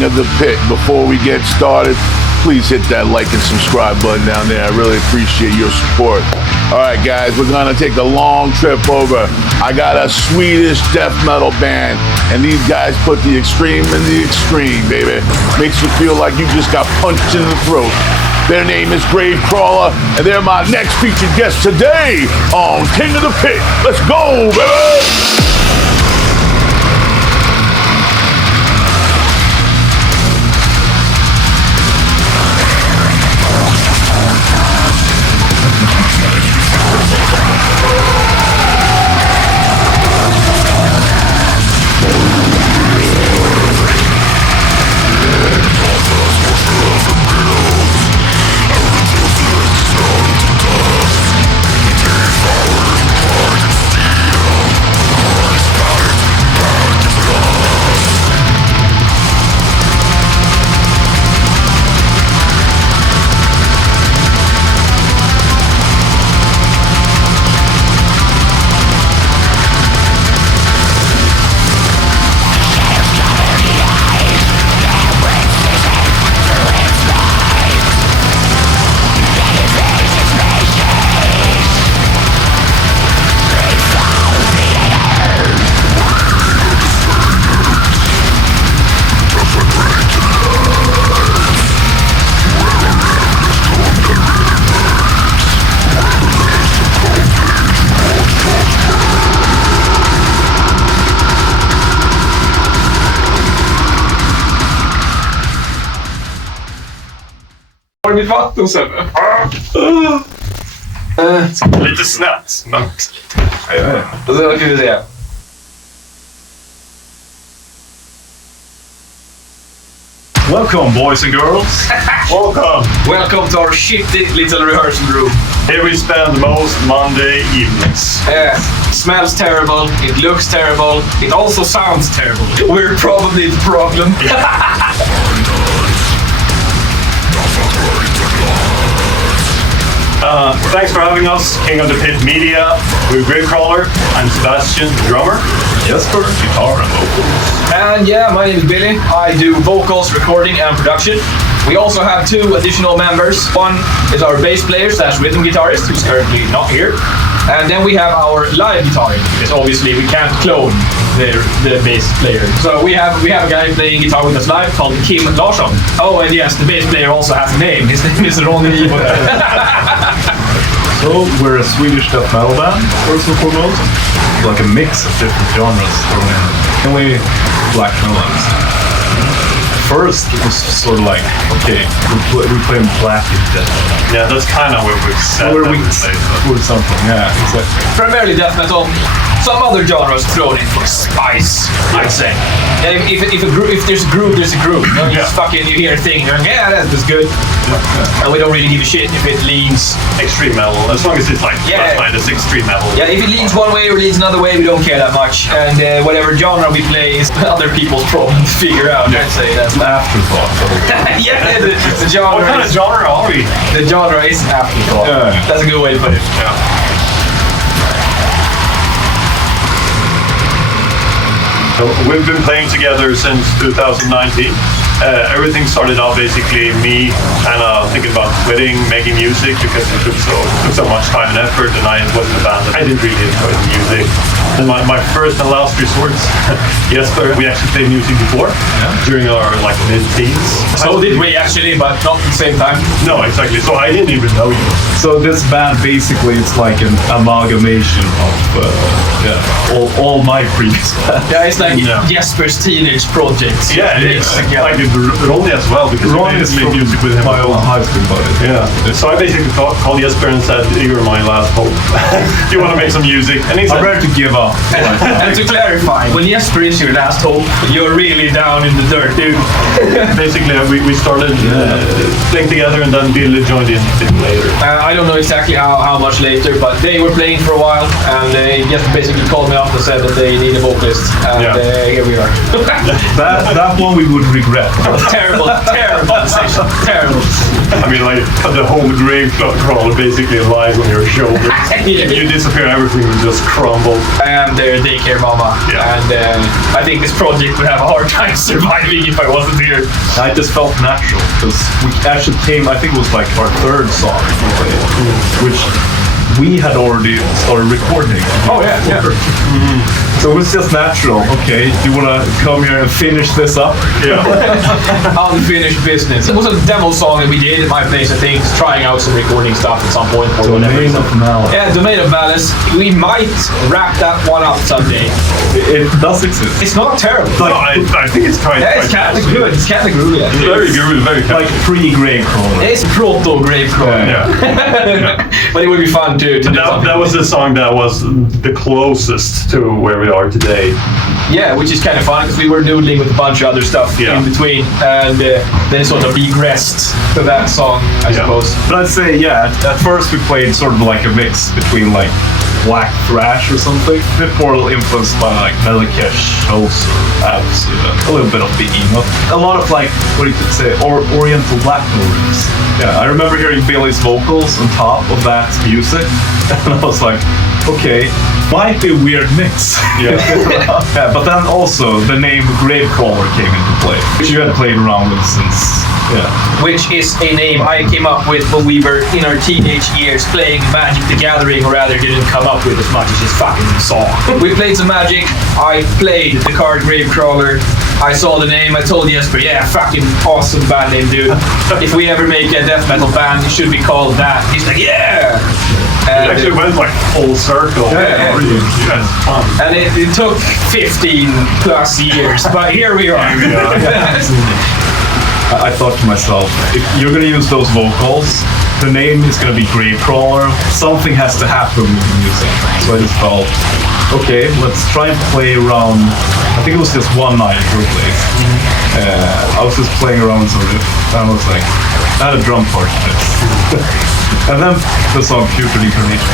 King of the Pit. Before we get started, please hit that like and subscribe button down there. I really appreciate your support. All right, guys, we're gonna take a long trip over. I got a Swedish death metal band, and these guys put the extreme in the extreme, baby. Makes you feel like you just got punched in the throat. Their name is Gravecrawler, and they're my next featured guest today on King of the Pit. Let's go, baby! Har du mitt vatten sen? Lite snabbt. Då ska vi se. Welcome, boys and girls. Welcome to our shitty little rehearsal room. Here we spend most Monday evenings. Smells terrible, it looks terrible, it also sounds terrible. We're probably the problem. Thanks for having us, King of the Pit Media. We're Gravecrawler. I'm Sebastian, drummer. Jesper, guitar and vocals. And yeah, my name is Billy. I do vocals, recording and production. We also have two additional members. One is our bass player / rhythm guitarist, who's currently not here. And then we have our live guitarist, because obviously we can't clone the bass player. So we have a guy playing guitar with us live called Kim Larsson. Oh, and yes, the bass player also has a name. His name is Ronny. So we're a Swedish death metal band, first and foremost. Like a mix of different genres thrown in. Mainly black metal. First, it was sort of like, okay, we play black and death metal. Yeah, that's kind of where we've set where we or something, yeah, exactly. Primarily death metal. Some other genres thrown in for spice, I'd say. Yeah, if there's a groove, there's a groove. You know, you just fucking, you hear a thing, you're like, yeah, that's good. And we don't really give a shit if it leans extreme metal, as long as it's like minus extreme metal. Yeah, if it leans one way or leans another way, we don't care that much. And whatever genre we play is other people's problem to figure out. I'd say that's an afterthought. Yeah, the genre. What kind of genre are we? The genre is an afterthought. Yeah. That's a good way to put it. Yeah. So we've been playing together since 2019. Everything started out basically me kind of thinking about quitting making music because it took so much time and effort, and I wasn't a band. I didn't really enjoy the music. And my first and last resort, Jesper, we actually played music before during our mid-teens. So did we actually, but not at the same time. No, exactly. So I didn't even know you. So this band basically is like an amalgamation of all my previous bands. Yeah, it's like Jesper's teenage project. Yeah, it is. Like Ronny as well, because Ronny is made music with him. My old high school buddy. Yeah. So I basically called Jesper and said, "You're my last hope. Do you want to make some music?" And he said, "I'm ready to give up." And to clarify, when Jesper is your last hope, you're really down in the dirt, dude. Basically, we started playing together, and then Billy joined in later. I don't know exactly how much later, but they were playing for a while, and they just basically called me up and said that they need a vocalist, and here we are. that one we would regret. Terrible decision. Terrible. I mean, like the whole Gravecrawler basically lies on your shoulders. You disappear, everything will just crumble. I am their daycare mama, and I think this project would have a hard time surviving if I wasn't here. I just felt natural because we actually came. I think it was like our third song we played, which we had already started recording. Oh yeah. So it was just natural. Okay, do you want to come here and finish this up? Yeah. Unfinished business. It was a demo song that we did at my place, I think, trying out some recording stuff at some point. Domain of Malice. Yeah, Domain of Malice. We might wrap that one up someday. It does exist. It's not terrible. No, I think it's kind Yeah, it's kind of good. It's kind of groovy. It's very good, very Like pre-Gravecrawler. It's proto Gravecrawler. Yeah. But it would be fun to do something. That was the song that was the closest to where we are today. Yeah, which is kind of fun because we were noodling with a bunch of other stuff in between, and then it sort of regressed to that song, I suppose. But I'd say, at first we played sort of like a mix between like black thrash or something, a bit more influenced by like Melikesh, also Abs, a little bit of behemoth, a lot of like what you could say Oriental black noise. Yeah, I remember hearing Billy's vocals on top of that music, and I was like, okay, might be a weird mix. But then also the name Gravecrawler came into play, which you had played around with since. Which is a name I came up with when we were in our teenage years playing Magic the Gathering, or rather didn't come up with as much as his fucking song. We played some Magic, I played the card Gravecrawler, I saw the name, I told Jesper, yeah, fucking awesome band name, dude. If we ever make a death metal band, it should be called that. He's like, yeah! It actually went like full circle. Yeah. And it took 15 plus years, but here we are. I thought to myself, if you're going to use those vocals, the name is going to be Gravecrawler. Something has to happen with the music. So I just felt, okay, let's try and play around. I think it was just one night we played. I was just playing around with some riff, and I was like, I had a drum part to this. And then the song Putrid Incarnation.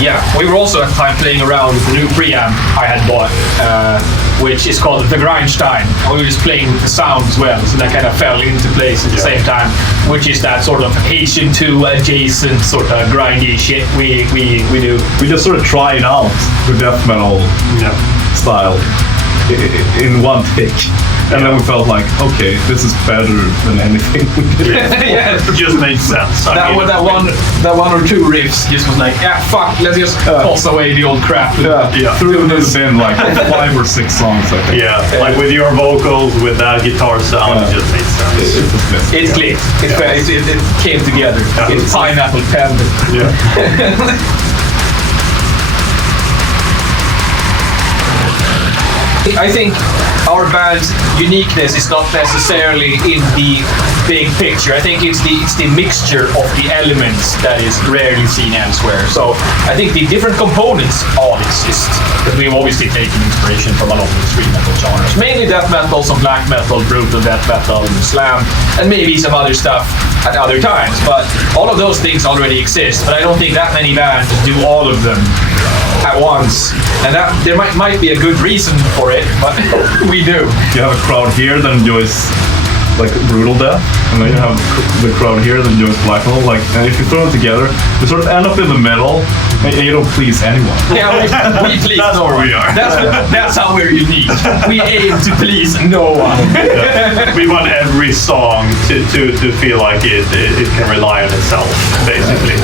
Yeah, we were also at the time playing around with the new preamp I had bought, which is called the Grindstein. We were just playing with the sound as well, so that kind of fell into place at the same time, which is that sort of H2 adjacent sort of grindy shit we do. We just sort of tried out the death metal style in one take. And then we felt like, okay, this is better than anything we did. It just made sense. That one or two riffs just was like, yeah, fuck, let's just toss away the old crap. Through this in like 5 or 6 songs, I think. Like with your vocals, with that guitar sound, it just made sense. It clicked. It came together. It's pineapple panda. I think our band's uniqueness is not necessarily in the big picture. I think it's the mixture of the elements that is rarely seen elsewhere. So I think the different components all exist. But we've obviously taken inspiration from a lot of extreme metal genres. Mainly death metal, some black metal, brutal death metal, slam, and maybe some other stuff at other times. But all of those things already exist. But I don't think that many bands do all of them at once, and that there might be a good reason for it, but we do. You have a crowd here that enjoys like brutal death, and then you have the crowd here that enjoys black metal. Like, and if you throw them together, you sort of end up in the middle, and you don't please anyone. Yeah, we please That's no where one. we are. That's how we're unique. We aim to please no one. We want every song to feel like it can rely on itself, basically.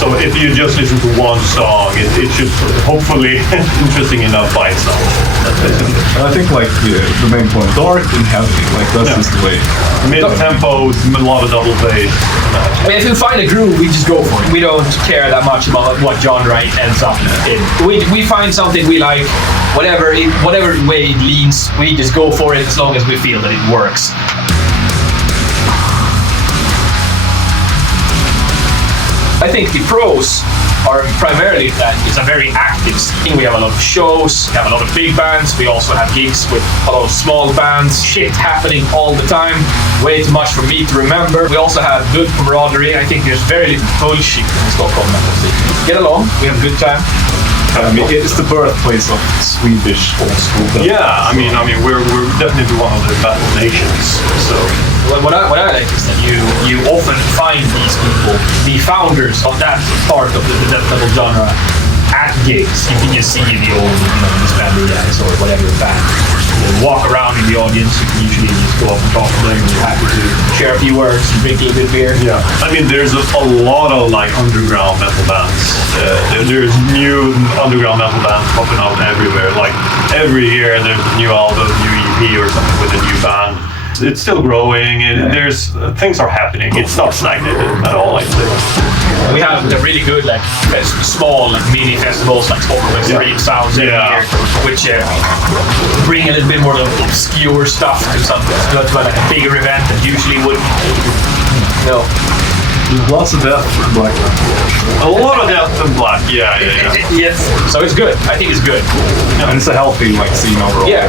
So if you just listen to one song, it should hopefully interesting enough by itself. That's basically it. And I think like the main point, dark and heavy, like that's just the way. Mid-tempo, a lot of double bass. I mean, if we find a groove, we just go for it. We don't care that much about what genre it ends up in. We find something we like, whatever way it leans, we just go for it as long as we feel that it works. I think the pros are primarily that it's a very active scene. We have a lot of shows, we have a lot of big bands, we also have gigs with a lot of small bands, shit happening all the time, way too much for me to remember. We also have good camaraderie. I think there's very little bullshit in Stockholm metal scene. Get along, we have a good time. I mean, it's the birthplace of Swedish old school. Yeah, I mean, we're definitely one of the battle nations. So What I like is that you often find these people, the founders of that part of the death metal genre, at gigs. You can just see the old, disbanded guys or whatever band. They walk around in the audience. You can usually just go up and talk to them, and you're happy to share a few words and drink a little bit of beer. yeah, I mean, there's a lot of like underground metal bands. There's new underground metal bands popping up everywhere. Like every year, there's a new album, new EP, or something with a new band. It's still growing. There's things are happening. It's not stagnated at all. I'd say. We have the really good, like small, like mini festivals, like Extreme Sounds every year, which bring a little bit more of obscure stuff to something, to like a bigger event that usually wouldn't. No. There's lots of death and black metal. A lot of death and black. Yeah. Yes. So it's good. I think it's good. And it's a healthy scene overall. Yeah.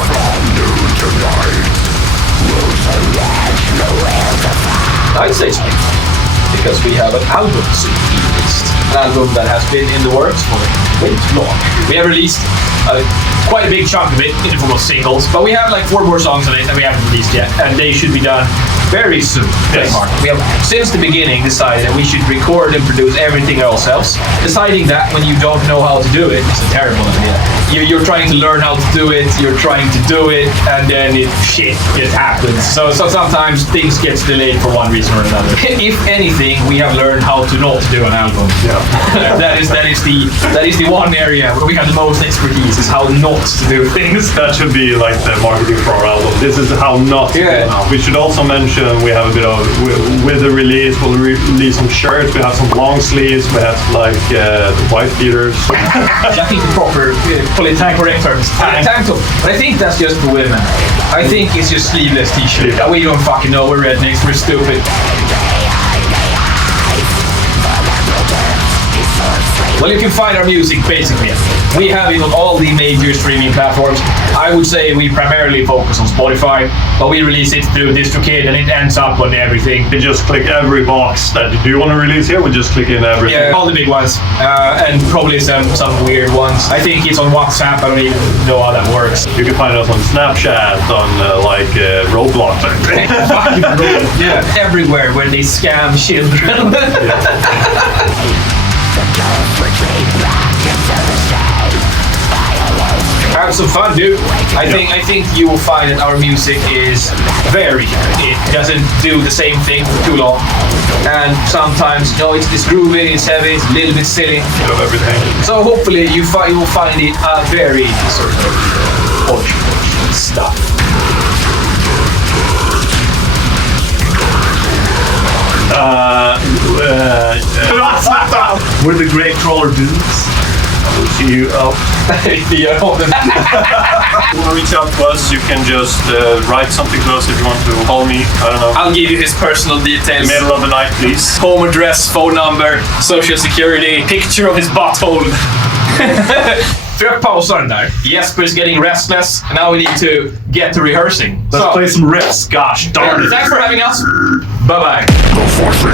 I'd say so. Because we have an album soon released. An album that has been in the works for way too long. We have released quite a big chunk of it in the form of singles, but we have like 4 more songs on it that we haven't released yet, and they should be done very soon. Yes. We have, since the beginning, decided that we should record and produce everything ourselves. Deciding that when you don't know how to do it is a terrible idea. You're trying to learn how to do it, you're trying to do it, and then it happens. So sometimes things get delayed for one reason or another. If anything, we have learned how to not do an album. Yeah. that is the one area where we have the most expertise, is how not to do things. That should be like the marketing for our album. This is how not to do it now. We should also mention we have a bit of, with the release, we'll release some shirts, we have some long sleeves, we have like white beaters. I think the proper politically correct term is tank top. But I think that's just for women. I think it's just sleeveless t-shirt. Yeah. We don't fucking know, we're rednecks, we're stupid. Well, you can find our music basically. We have it on all the major streaming platforms. I would say we primarily focus on Spotify, but we release it through DistroKid and it ends up on everything. You just click every box that you do want to release here, we just click in everything. Yeah, all the big ones, and probably some weird ones. I think it's on WhatsApp, I don't even know how that works. You can find us on Snapchat, on Roblox, I think. Yeah, everywhere where they scam children. Have some fun, dude. I think you will find that our music is varied. It doesn't do the same thing for too long, and sometimes it's groovy, it's heavy, it's a little bit silly. Bit of everything. So hopefully you will find it a very sort of stuff. We're the Gravecrawler dudes. We'll see you out. Yeah. If you want to reach out to us, you can just write something to us if you want to call me. I don't know. I'll give you his personal details. Middle of the night, please. Home address, phone number, social security, picture of his butthole. Får jag pausa den där? Jesper is getting restless, and now we need to get to rehearsing. Let's play some riffs. Gosh darn it. Thanks for having us. Bye-bye. The forcing